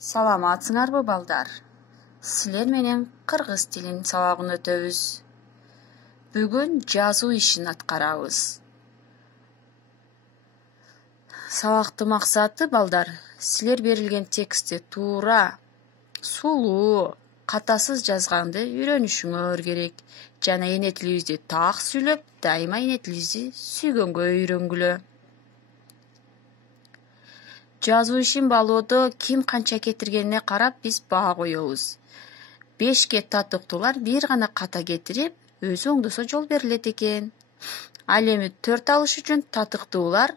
Саламатсыңарбы балдар? Силер менен кыргыз тилин сабагын өтөбүз. Бүгүн жазуу ишин аткарабыз. Сабактын максаты балдар, силер берилген текстти туура, сулуу, катасыз жазганды үйрөнүшүңөр керек. Жана эне тилибизди так сүйлөп, дайыма эне тилибизди сүйгөнгө үйрөнгүлө. Жазуу ишин баалоодо ким канча кетиргенине карап биз баа коебуз. 5ке татыктуулар бир гана ката кетирип, өзү оңдосо жол берилет экен. Ал эми 4 алыш үчүн татыктуулар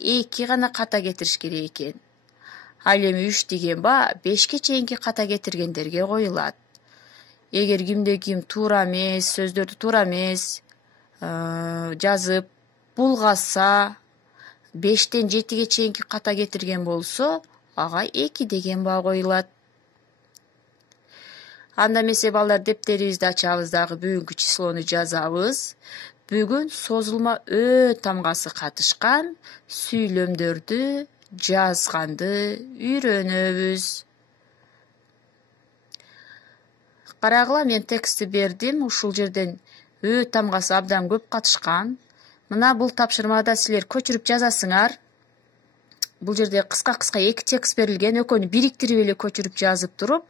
2 гана ката кетириш керек экен. Ал эми 3 деген баа 5ке чейинки ката кетиргендерге коюлат. Эгер кимде ким туура эмес, сөздөрдү туура эмес жазып, булгаса, 5тен 7ге чейинки ката кетирген болсо, ага 2 деген баа коюлат. Анда эмесе балдар, дептерибизди ачабыз дагы бүгүнкү числону жазабыз. Бүгүн созулма Ö тамгасы катышкан сүйлөмдөрдү жазганды үйрөнөбүз. Карагыла, мен текстти бердим. Ушул жерден Ö тамгасы абдан көп катышкан. Мына бул тапшырмада силер көчүрүп жазасыңар. Бул жерде кыска-кыска 2 текст берилген, экөөнү бириктирип эле көчүрүп жазып туруп,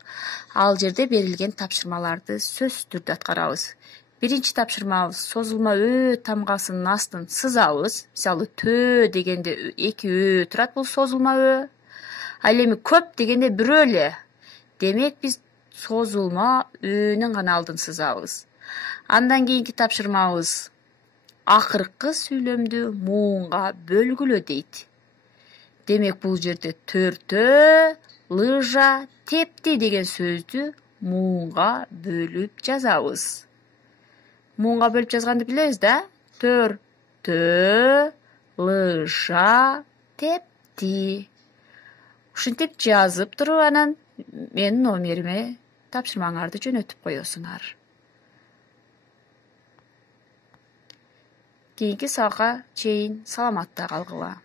ал жерде берилген тапшырмаларды сөзсүз түрдө аткарабыз. Биринчи тапшырмабыз: созулма Ö тамгасынын астын сызабыз. Мисалы, төө дегенде 2 Ö турат, бул созулма Ö. Ал эми көп дегенде бирөө эле. Демек биз созулма Өнүн гана алдын сызабыз. Андан кийинки тапшырмабыз: акыркы сүйлөмдү муунга бөлгүлө дейт. Демек бул жерде төртөө, лыжа, тепти деген сөздү муунга бөлүп жазабыз. Муунга бөлүп жазганды билебиз да? Төртөө, лыжа, тепти. Ушинтип жазып туруп, анан менин номериме тапшырмаңарды жөнөтүп коесуңар. Кийинки сабакка чейин саламатта калгыла.